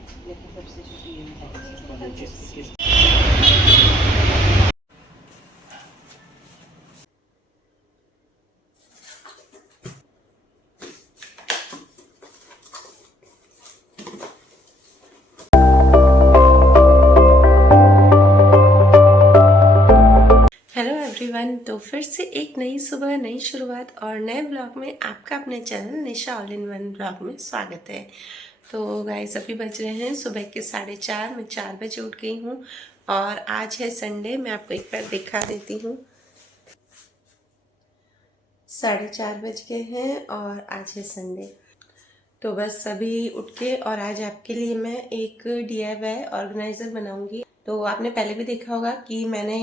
लेकिन सबसे छोटी ये है। हेलो एवरीवन, तो फिर से एक नई सुबह, नई शुरुआत और नए ब्लॉग में आपका अपने channel Nisha all in one blog में स्वागत है। तो गाइस, अभी बज रहे हैं सुबह के 4:30। मैं 4 बजे उठ गई हूँ और आज है संडे। मैं आपको एक बार दिखा देती हूँ। 4:30 बज गए हैं और आज है संडे। तो बस अभी उठ के और आज आपके लिए मैं एक DIY ऑर्गेनाइज़र बनाऊंगी। तो आपने पहले भी देखा होगा कि मैंने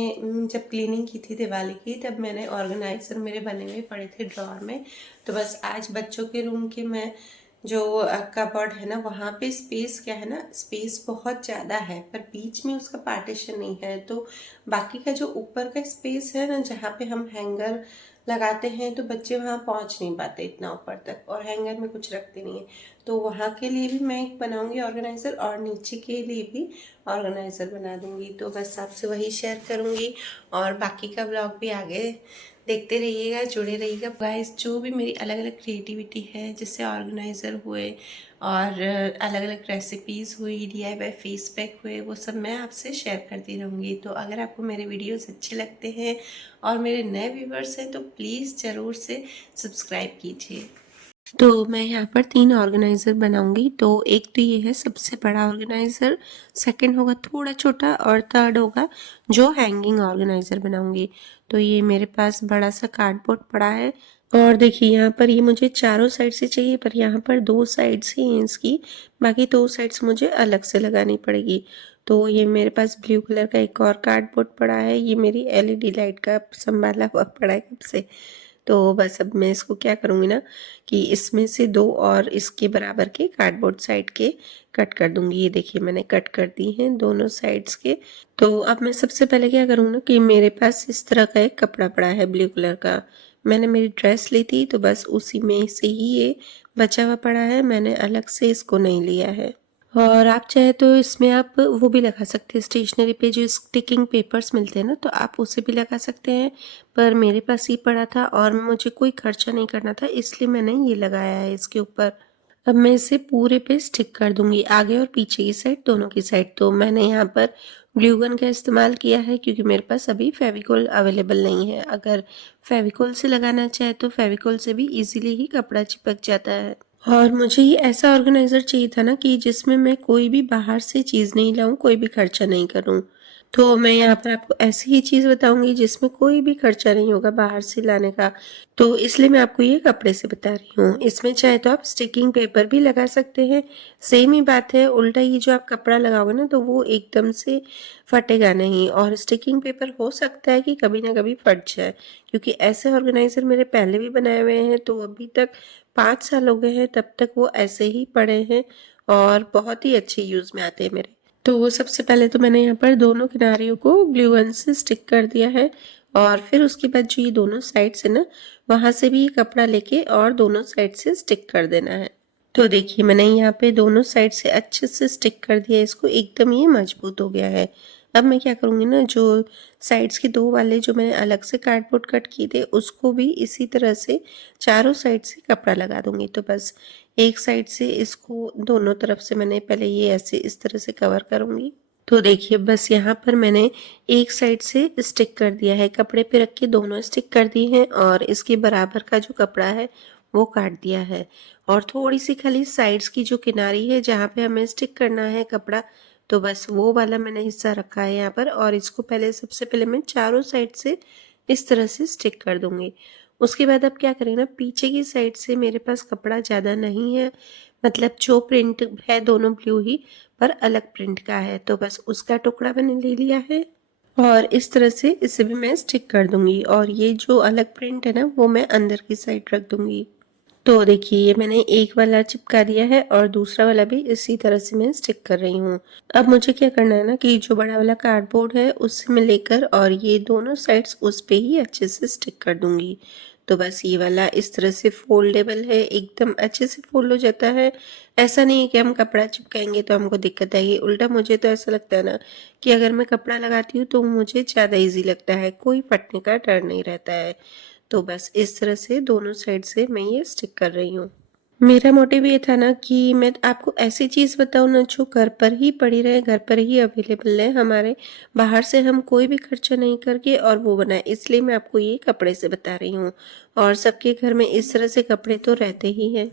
जब क्लीनिंग की थी दिवाली की, तब मैंने ऑर्गेनाइज़र मेरे बने हुए पड़े थे ड्रॉर में। तो बस आज बच्चों के रूम के मैं जो कबर्ड है ना, वहाँ पे स्पेस क्या है ना, स्पेस बहुत ज़्यादा है पर बीच में उसका पार्टीशन नहीं है। तो बाकी का जो ऊपर का स्पेस है ना, जहाँ पे हम हैंगर लगाते हैं, तो बच्चे वहाँ पहुँच नहीं पाते इतना ऊपर तक, और हैंगर में कुछ रखते नहीं है। तो वहाँ के लिए भी मैं एक बनाऊंगी ऑर्गेनाइज़र और नीचे के लिए भी ऑर्गेनाइज़र बना दूंगी। तो बस आपसे वही शेयर करूंगी और बाकी का ब्लॉग भी आगे देखते रहिएगा, जुड़े रहिएगा गाइस। जो भी मेरी अलग अलग क्रिएटिविटी है, जैसे ऑर्गेनाइज़र हुए और अलग अलग रेसिपीज़ हुई, DIY फेस पैक हुए, वो सब मैं आपसे शेयर करती रहूँगी। तो अगर आपको मेरे वीडियोस अच्छे लगते हैं और मेरे नए व्यूवर्स हैं, तो प्लीज़ ज़रूर से सब्सक्राइब कीजिए। तो मैं यहाँ पर 3 ऑर्गेनाइज़र बनाऊंगी। तो एक तो ये है सबसे बड़ा ऑर्गेनाइज़र, सेकंड होगा थोड़ा छोटा, और थर्ड होगा जो हैंगिंग ऑर्गेनाइज़र बनाऊंगी। तो ये मेरे पास बड़ा सा कार्डबोर्ड पड़ा है और देखिए यहाँ पर ये मुझे चारों साइड से चाहिए, पर यहाँ पर 2 साइड्स ही हैं इसकी, बाकी 2 साइड्स मुझे अलग से लगानी पड़ेगी। तो ये मेरे पास ब्लू कलर का एक और कार्डबोर्ड पड़ा है। ये मेरी LED लाइट का संभाला हुआ पड़ा है कब से। तो बस अब मैं इसको क्या करूँगी ना, कि इसमें से 2 और इसके बराबर के कार्डबोर्ड साइड के कट कर दूंगी। ये देखिए मैंने कट कर दी हैं दोनों साइड्स के। तो अब मैं सबसे पहले क्या करूँ ना, कि मेरे पास इस तरह का एक कपड़ा पड़ा है ब्लू कलर का। मैंने मेरी ड्रेस ली थी, तो बस उसी में से ही ये बचा हुआ पड़ा है, मैंने अलग से इसको नहीं लिया है। और आप चाहे तो इसमें आप वो भी लगा सकते हैं, स्टेशनरी पे जो स्टिकिंग पेपर्स मिलते हैं ना, तो आप उसे भी लगा सकते हैं। पर मेरे पास ये पड़ा था और मुझे कोई खर्चा नहीं करना था, इसलिए मैंने ये लगाया है इसके ऊपर। अब मैं इसे पूरे पे स्टिक कर दूंगी, आगे और पीछे की साइड, दोनों की साइड। तो मैंने यहाँ पर ग्लू गन का इस्तेमाल किया है क्योंकि मेरे पास अभी फेविकोल अवेलेबल नहीं है। अगर फेविकोल से लगाना चाहे तो फेविकोल से भी इजीली ही कपड़ा चिपक जाता है। और मुझे ये ऐसा ऑर्गेनाइज़र चाहिए था ना, कि जिसमें मैं कोई भी बाहर से चीज़ नहीं लाऊं, कोई भी खर्चा नहीं करूं। तो मैं यहाँ पर आपको ऐसी ही चीज़ बताऊंगी जिसमें कोई भी खर्चा नहीं होगा बाहर से लाने का। तो इसलिए मैं आपको ये कपड़े से बता रही हूँ। इसमें चाहे तो आप स्टिकिंग पेपर भी लगा सकते हैं, सेम ही बात है। उल्टा ये जो आप कपड़ा लगाओगे ना, तो वो एकदम से फटेगा नहीं, और स्टिकिंग पेपर हो सकता है कि कभी ना कभी फट जाए, क्योंकि ऐसे ऑर्गेनाइज़र मेरे पहले भी बनाए हुए हैं। तो अभी तक 5 साल हो गए हैं, तब तक वो ऐसे ही पड़े हैं और बहुत ही अच्छे यूज़ में आते हैं मेरे। तो सबसे पहले तो मैंने यहाँ पर दोनों किनारियों को ग्लू गन से स्टिक कर दिया है, और फिर उसके बाद जो ये दोनों साइड से ना, वहाँ से भी कपड़ा लेके और दोनों साइड से स्टिक कर देना है। तो देखिए मैंने यहाँ पे दोनों साइड से अच्छे से स्टिक कर दिया, इसको एकदम ये मजबूत हो गया है। अब मैं क्या करूँगी ना, जो साइड्स के 2 वाले जो मैंने अलग से कार्डबोर्ड कट किए थे, उसको भी इसी तरह से चारों साइड से कपड़ा लगा दूंगी। तो बस एक साइड से इसको दोनों तरफ से मैंने पहले ये ऐसे इस तरह से कवर करूंगी। तो देखिए बस यहाँ पर मैंने एक साइड से स्टिक कर दिया है, कपड़े पे रख के दोनों स्टिक कर दिए हैं, और इसके बराबर का जो कपड़ा है वो काट दिया है। और थोड़ी सी खाली साइड्स की जो किनारी है, जहाँ पे हमें स्टिक करना है कपड़ा, तो बस वो वाला मैंने हिस्सा रखा है यहाँ पर। और इसको पहले सबसे पहले मैं चारों साइड से इस तरह से स्टिक कर दूंगी। उसके बाद अब क्या करेंगे ना, पीछे की साइड से मेरे पास कपड़ा ज़्यादा नहीं है, मतलब जो प्रिंट है दोनों ब्लू ही, पर अलग प्रिंट का है। तो बस उसका टुकड़ा मैंने ले लिया है और इस तरह से इसे भी मैं स्टिक कर दूंगी। और ये जो अलग प्रिंट है ना, वो मैं अंदर की साइड रख दूंगी। तो देखिए ये मैंने एक वाला चिपका दिया है और दूसरा वाला भी इसी तरह से मैं स्टिक कर रही हूँ। अब मुझे क्या करना है ना, कि जो बड़ा वाला कार्डबोर्ड है उससे मैं लेकर और ये दोनों साइड्स उस पे ही अच्छे से स्टिक कर दूंगी। तो बस ये वाला इस तरह से फोल्डेबल है, एकदम अच्छे से फोल्ड हो जाता है। ऐसा नहीं है कि हम कपड़ा चिपकाएंगे तो हमको दिक्कत आएगी, उल्टा मुझे तो ऐसा लगता है ना कि अगर मैं कपड़ा लगाती हूँ तो मुझे ज़्यादा ईजी लगता है, कोई फटने का डर नहीं रहता है। तो बस इस तरह से दोनों साइड से मैं ये स्टिक कर रही हूँ। मेरा मोटिव ये था ना कि मैं आपको ऐसी चीज़ बताऊँ ना जो घर पर ही पड़ी रहे, घर पर ही अवेलेबल है हमारे, बाहर से हम कोई भी खर्चा नहीं करके और वो बनाए, इसलिए मैं आपको ये कपड़े से बता रही हूँ। और सबके घर में इस तरह से कपड़े तो रहते ही हैं।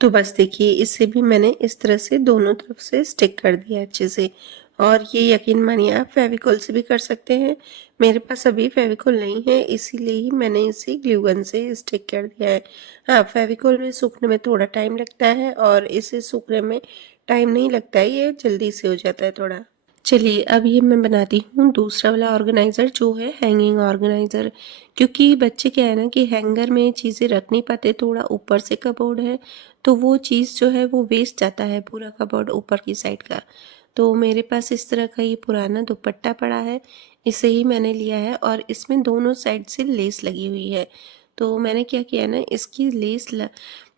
तो बस देखिए, इसे भी मैंने इस तरह से दोनों तरफ से स्टिक कर दिया अच्छे से। और ये यकीन मानिए आप फेविकोल से भी कर सकते हैं। मेरे पास अभी फेविकोल नहीं है, इसीलिए ही मैंने इसे ग्लू गन से स्टिक कर दिया है। हाँ, फेविकोल में सूखने में थोड़ा टाइम लगता है और इसे सूखने में टाइम नहीं लगता है, ये जल्दी से हो जाता है थोड़ा। चलिए, अब ये मैं बनाती हूँ दूसरा वाला ऑर्गेनाइज़र, जो है हैंगिंग ऑर्गेनाइज़र। क्योंकि बच्चे क्या है ना कि हैंगर में चीज़ें रख नहीं पाते, थोड़ा ऊपर से कपबोर्ड है, तो वो चीज़ जो है वो वेस्ट जाता है, पूरा कपबोर्ड ऊपर की साइड का। तो मेरे पास इस तरह का ये पुराना दुपट्टा पड़ा है, इसे ही मैंने लिया है और इसमें दोनों साइड से लेस लगी हुई है। तो मैंने क्या किया ना, इसकी लेस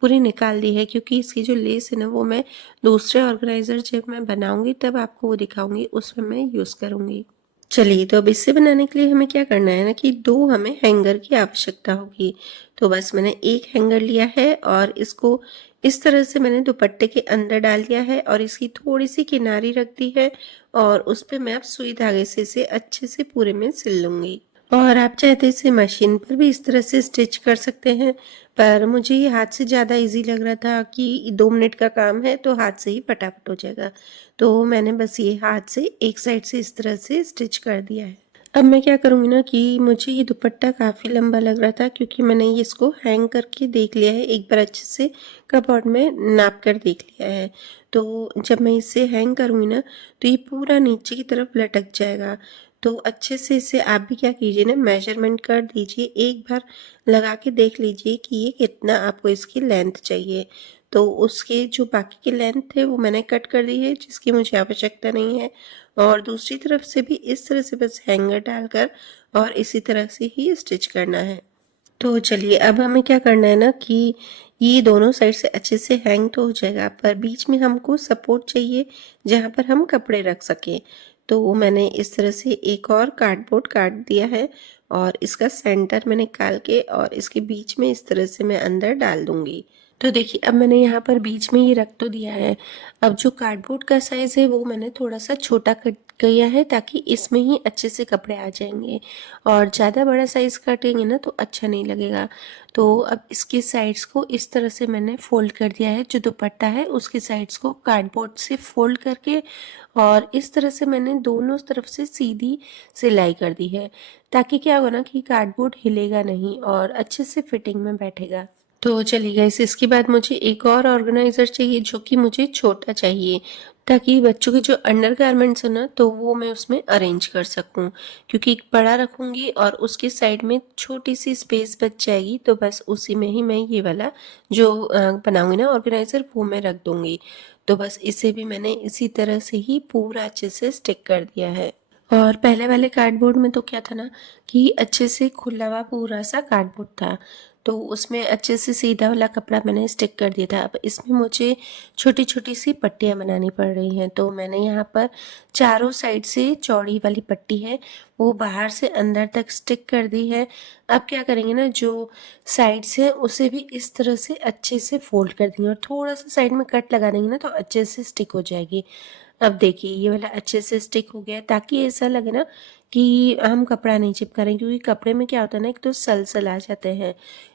पूरी निकाल दी है, क्योंकि इसकी जो लेस है ना वो मैं दूसरे ऑर्गेनाइज़र जब मैं बनाऊंगी तब आपको वो दिखाऊंगी, उसमें मैं यूज़ करूंगी। चलिए, तो अब इसे बनाने के लिए हमें क्या करना है ना कि दो हमें हैंगर की आवश्यकता होगी। तो बस मैंने एक हैंगर लिया है और इसको इस तरह से मैंने दुपट्टे के अंदर डाल दिया है और इसकी थोड़ी सी किनारी रख दी है और उस पे मैं अब सुई धागे से इसे अच्छे से पूरे में सिल लूंगी। और आप चाहते इसे मशीन पर भी इस तरह से स्टिच कर सकते हैं, पर मुझे ये हाथ से ज़्यादा इजी लग रहा था कि 2 मिनट का काम है तो हाथ से ही फटाफट हो जाएगा। तो मैंने बस ये हाथ से एक साइड से इस तरह से स्टिच कर दिया है। अब मैं क्या करूँगी ना कि मुझे ये दुपट्टा काफ़ी लंबा लग रहा था, क्योंकि मैंने ये इसको हैंग करके देख लिया है, एक बार अच्छे से कपबोर्ड में नाप कर देख लिया है। तो जब मैं इसे हैंग करूँगी ना तो ये पूरा नीचे की तरफ लटक जाएगा। तो अच्छे से इसे आप भी क्या कीजिए ना, मेजरमेंट कर दीजिए, एक बार लगा के देख लीजिए कि ये कितना आपको इसकी लेंथ चाहिए। तो उसके जो बाकी की लेंथ है वो मैंने कट कर दी है, जिसकी मुझे आवश्यकता नहीं है। और दूसरी तरफ से भी इस तरह से बस हैंगर डालकर और इसी तरह से ही स्टिच करना है। तो चलिए, अब हमें क्या करना है ना कि ये दोनों साइड से अच्छे से हैंग तो हो जाएगा, पर बीच में हमको सपोर्ट चाहिए जहाँ पर हम कपड़े रख सकें। तो मैंने इस तरह से एक और कार्डबोर्ड काट दिया है और इसका सेंटर में निकाल के और इसके बीच में इस तरह से मैं अंदर डाल दूंगी। तो देखिए, अब मैंने यहाँ पर बीच में ये रख तो दिया है। अब जो कार्डबोर्ड का साइज़ है वो मैंने थोड़ा सा छोटा कट किया है, ताकि इसमें ही अच्छे से कपड़े आ जाएंगे। और ज़्यादा बड़ा साइज़ काटेंगे ना तो अच्छा नहीं लगेगा। तो अब इसके साइड्स को इस तरह से मैंने फोल्ड कर दिया है, जो दुपट्टा है उसके साइड्स को कार्डबोर्ड से फोल्ड करके, और इस तरह से मैंने दोनों तरफ से सीधी सिलाई कर दी है, ताकि क्या होगा ना कि कार्डबोर्ड हिलेगा नहीं और अच्छे से फिटिंग में बैठेगा। तो चलिए गाइस, इसके बाद मुझे एक और ऑर्गेनाइज़र चाहिए, जो कि मुझे छोटा चाहिए, ताकि बच्चों के जो अंडर गारमेंट्स है ना तो वो मैं उसमें अरेंज कर सकूं। क्योंकि एक बड़ा रखूंगी और उसके साइड में छोटी सी स्पेस बच जाएगी, तो बस उसी में ही मैं ये वाला जो बनाऊंगी ना ऑर्गेनाइज़र वो मैं रख दूंगी। तो बस इसे भी मैंने इसी तरह से ही पूरा अच्छे से स्टिक कर दिया है। और पहले वाले कार्डबोर्ड में तो क्या था ना कि अच्छे से खुला हुआ पूरा सा कार्डबोर्ड था, तो उसमें अच्छे से सीधा वाला कपड़ा मैंने स्टिक कर दिया था। अब इसमें मुझे छोटी छोटी सी पट्टियाँ बनानी पड़ रही हैं, तो मैंने यहाँ पर चारों साइड से चौड़ी वाली पट्टी है वो बाहर से अंदर तक स्टिक कर दी है। अब क्या करेंगे ना, जो साइड्स है उसे भी इस तरह से अच्छे से फोल्ड कर देंगे और थोड़ा सा साइड में कट लगा देंगे ना तो अच्छे से स्टिक हो जाएगी। अब देखिए, ये वाला अच्छे से स्टिक हो गया, ताकि ऐसा लगे ना कि हम कपड़ा नहीं चिपका रहे हैं, क्योंकि कपड़े में क्या होता है ना, एक तो सल आ जाते हैं।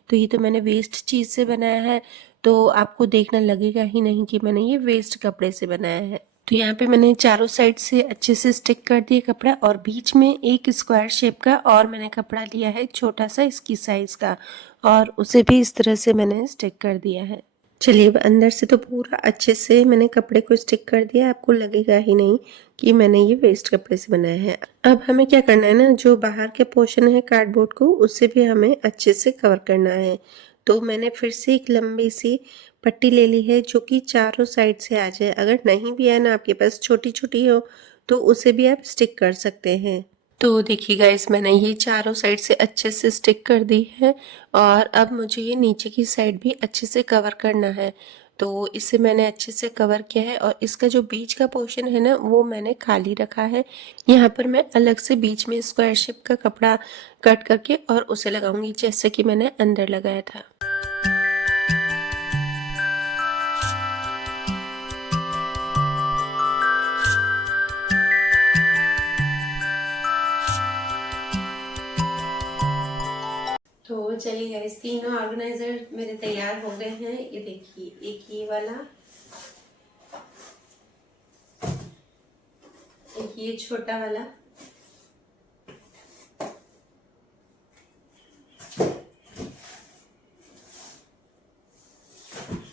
तो ये तो मैंने वेस्ट चीज़ से बनाया है, तो आपको देखना लगेगा ही नहीं कि मैंने ये वेस्ट कपड़े से बनाया है। तो यहाँ पे मैंने चारों साइड से अच्छे से स्टिक कर दिया कपड़ा, और बीच में एक स्क्वायर शेप का और मैंने कपड़ा लिया है छोटा सा इसकी साइज का, और उसे भी इस तरह से मैंने स्टिक कर दिया है। चलिए, अब अंदर से तो पूरा अच्छे से मैंने कपड़े को स्टिक कर दिया, आपको लगेगा ही नहीं कि मैंने ये वेस्ट कपड़े से बनाया है। अब हमें क्या करना है ना, जो बाहर के पोर्शन है कार्डबोर्ड को उसे भी हमें अच्छे से कवर करना है। तो मैंने फिर से एक लंबी सी पट्टी ले ली है, जो कि चारों साइड से आ जाए। अगर नहीं भी है ना आपके पास, छोटी छोटी हो, तो उसे भी आप स्टिक कर सकते हैं। तो देखिए गाइस, मैंने ये चारों साइड से अच्छे से स्टिक कर दी है और अब मुझे ये नीचे की साइड भी अच्छे से कवर करना है। तो इसे मैंने अच्छे से कवर किया है और इसका जो बीच का पोर्शन है ना, वो मैंने खाली रखा है। यहाँ पर मैं अलग से बीच में स्क्वायर शेप का कपड़ा कट करके और उसे लगाऊंगी, जैसे कि मैंने अंदर लगाया था। तो चलिए गाइस, तीनों ऑर्गेनाइजर मेरे तैयार हो गए हैं। ये देखिए, एक ये वाला, एक ये छोटा वाला,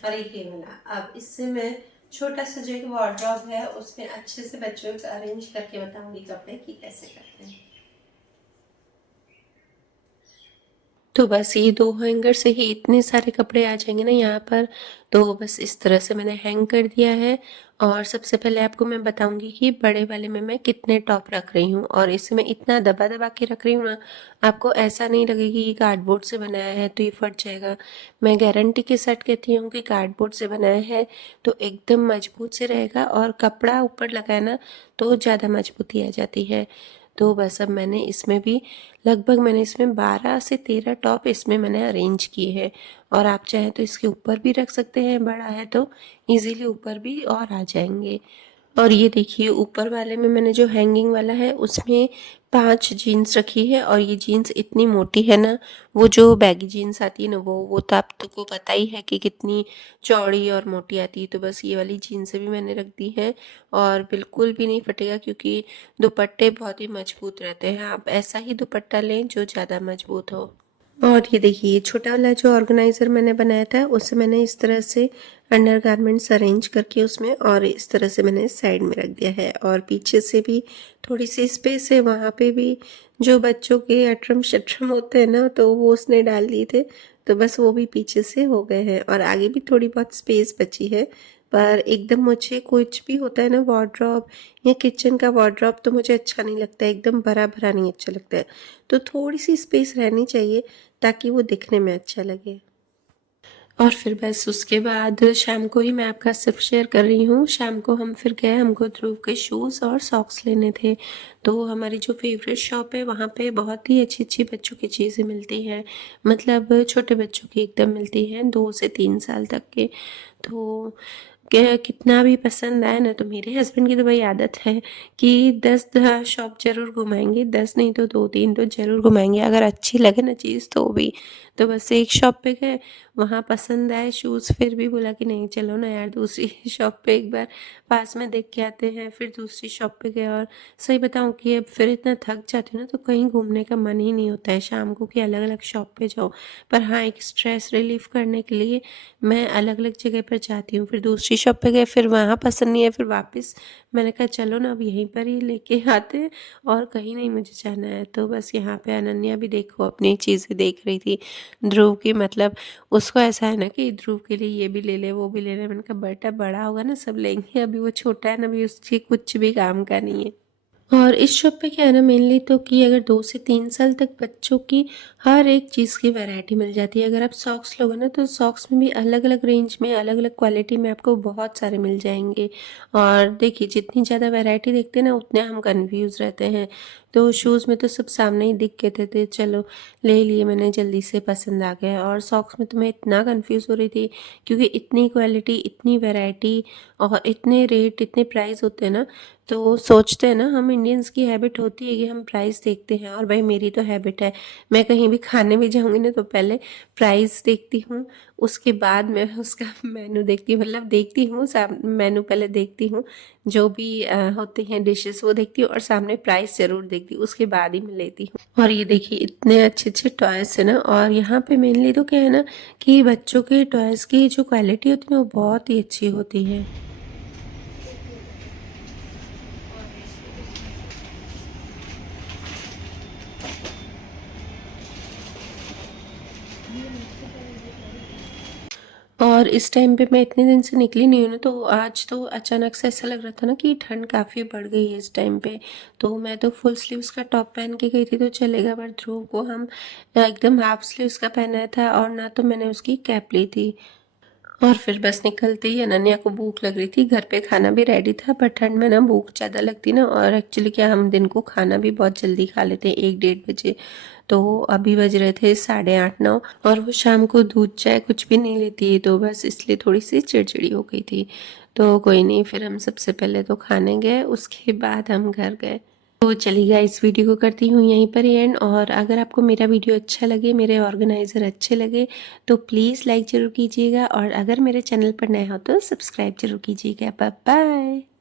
और एक ये वाला। अब इससे मैं छोटा सा जो एक वार्डरोब है उसमें अच्छे से बच्चों को अरेंज करके बताऊंगी कपड़े की कैसे करते हैं। तो बस ये 2 हैंगर से ही इतने सारे कपड़े आ जाएंगे ना यहाँ पर। तो बस इस तरह से मैंने हैंग कर दिया है। और सबसे पहले आपको मैं बताऊंगी कि बड़े वाले में मैं कितने टॉप रख रही हूँ, और इसे मैं इतना दबा दबा के रख रही हूँ ना, आपको ऐसा नहीं लगेगा कि ये कार्डबोर्ड से बनाया है तो ये फट जाएगा। मैं गारंटी के साथ कहती हूँ कि कार्डबोर्ड से बनाया है तो एकदम मजबूत से रहेगा, और कपड़ा ऊपर लगाए ना तो ज़्यादा मजबूती आ जाती है। तो बस अब मैंने इसमें भी लगभग मैंने इसमें 12 से 13 टॉप इसमें मैंने अरेंज किए हैं। और आप चाहें तो इसके ऊपर भी रख सकते हैं, बड़ा है तो इजीली ऊपर भी और आ जाएंगे। और ये देखिए, ऊपर वाले में मैंने जो हैंगिंग वाला है उसमें 5 जीन्स रखी है, और ये जीन्स इतनी मोटी है ना, वो जो बैगी जीन्स आती है ना, वो तो आपको पता ही है कि कितनी चौड़ी और मोटी आती है। तो बस ये वाली जीन्स भी मैंने रख दी है, और बिल्कुल भी नहीं फटेगा क्योंकि दुपट्टे बहुत ही मजबूत रहते हैं। आप ऐसा ही दुपट्टा लें जो ज़्यादा मजबूत हो। और ये देखिए, ये छोटा वाला जो ऑर्गेनाइज़र मैंने बनाया था उसे मैंने इस तरह से अंडर गारमेंट्स अरेंज करके उसमें, और इस तरह से मैंने साइड में रख दिया है। और पीछे से भी थोड़ी सी स्पेस है, वहाँ पे भी जो बच्चों के अटरम शटरम होते हैं ना, तो वो उसने डाल दिए थे, तो बस वो भी पीछे से हो गए हैं। और आगे भी थोड़ी बहुत स्पेस बची है, पर एकदम मुझे कुछ भी होता है ना, वार्डरोब या किचन का वार्डरोब, तो मुझे अच्छा नहीं लगता है, एकदम भरा भरा नहीं अच्छा लगता है। तो थोड़ी सी स्पेस रहनी चाहिए ताकि वो दिखने में अच्छा लगे। और फिर बस उसके बाद शाम को ही मैं आपका सिर्फ शेयर कर रही हूँ। शाम को हम फिर गए, हमको ध्रुव के शूज़ और सॉक्स लेने थे। तो हमारी जो फेवरेट शॉप है वहाँ पे बहुत ही अच्छी अच्छी बच्चों की चीज़ें मिलती हैं, मतलब छोटे बच्चों की एकदम मिलती हैं, 2 से 3 साल तक के। तो कितना भी पसंद आए ना, तो मेरे हस्बैंड की तो भाई आदत है कि 10 शॉप ज़रूर घुमाएंगे, 10 नहीं तो 2-3 तो ज़रूर घुमाएंगे, अगर अच्छी लगे ना चीज़ तो भी। तो बस एक शॉप पे गए, वहाँ पसंद आए शूज़, फिर भी बोला कि नहीं चलो ना यार, दूसरी शॉप पे एक बार पास में देख के आते हैं। फिर दूसरी शॉप पे गए, और सही बताऊँ कि अब फिर इतना थक जाती हूँ ना, तो कहीं घूमने का मन ही नहीं होता है शाम को कि अलग अलग शॉप पे जाओ। पर हाँ, एक स्ट्रेस रिलीफ करने के लिए मैं अलग अलग जगह पर जाती हूँ। फिर दूसरी शॉप पे गए, फिर वहाँ पसंद नहीं है, फिर वापस मैंने कहा चलो ना अब यहीं पर ही लेके आते हैं, और कहीं नहीं मुझे जाना है। तो बस यहाँ पे अनन्या भी देखो अपनी चीज़ें देख रही थी ध्रुव की, मतलब उसको ऐसा है ना कि ध्रुव के लिए ये भी ले ले वो भी ले ले। मैंने कहा बेटा बड़ा होगा ना सब लेंगे, अभी वो छोटा है ना, अभी उसकी कुछ भी काम का नहीं है। और इस शॉप पे क्या है ना, मेनली तो कि अगर 2 से 3 साल तक बच्चों की हर एक चीज़ की वैरायटी मिल जाती है। अगर आप सॉक्स लोगे ना, तो सॉक्स में भी अलग अलग रेंज में, अलग अलग क्वालिटी में आपको बहुत सारे मिल जाएंगे। और देखिए, जितनी ज़्यादा वैरायटी देखते हैं ना, उतने हम कंफ्यूज रहते हैं। तो शूज़ में तो सब सामने ही दिख के थे, चलो ले लिए मैंने, जल्दी से पसंद आ गया। और सॉक्स में तो मैं इतना कंफ्यूज हो रही थी क्योंकि इतनी क्वालिटी, इतनी वैरायटी और इतने रेट, इतने प्राइस होते हैं ना। तो सोचते हैं ना, हम इंडियंस की हैबिट होती है कि हम प्राइस देखते हैं, और भाई मेरी तो हैबिट है, मैं कहीं भी खाने भी जाऊंगी ना तो पहले प्राइस देखती हूँ, उसके बाद मैं उसका मेनू देखती हूँ, मतलब देखती हूँ, मेनू पहले देखती हूँ, जो भी होते हैं डिशेस वो देखती हूँ, और सामने प्राइस ज़रूर देखती हूँ, उसके बाद ही मैं लेती हूँ। और ये देखिए, इतने अच्छे अच्छे टॉयस है ना। और यहाँ पे मेनली तो क्या है ना कि बच्चों के टॉयस की जो क्वालिटी होती है ना, वो बहुत ही अच्छी होती है। और और इस टाइम पे मैं इतने दिन से निकली नहीं हूँ ना, तो आज तो अचानक से ऐसा लग रहा था ना कि ठंड काफ़ी बढ़ गई है इस टाइम पे। तो मैं तो फुल स्लीव्स का टॉप पहन के गई थी तो चलेगा, पर ध्रुव को हम एकदम हाफ स्लीव्स का पहनाया था और ना तो मैंने उसकी कैप ली थी। और फिर बस निकलते ही अनन्या को भूख लग रही थी, घर पे खाना भी रेडी था, पर ठंड में ना भूख ज़्यादा लगती ना, और एक्चुअली क्या हम दिन को खाना भी बहुत जल्दी खा लेते हैं 1-1:30 बजे। तो अभी बज रहे थे 8:30-9, और वो शाम को दूध चाय कुछ भी नहीं लेती है, तो बस इसलिए थोड़ी सी चिड़चिड़ी हो गई थी। तो कोई नहीं, फिर हम सबसे पहले तो खाने गए, उसके बाद हम घर गए। तो चलिए इस वीडियो को करती हूँ यहीं पर ही एंड। और अगर आपको मेरा वीडियो अच्छा लगे, मेरे ऑर्गेनाइज़र अच्छे लगे, तो प्लीज़ लाइक ज़रूर कीजिएगा, और अगर मेरे चैनल पर नए हो तो सब्सक्राइब ज़रूर कीजिएगा। Bye bye.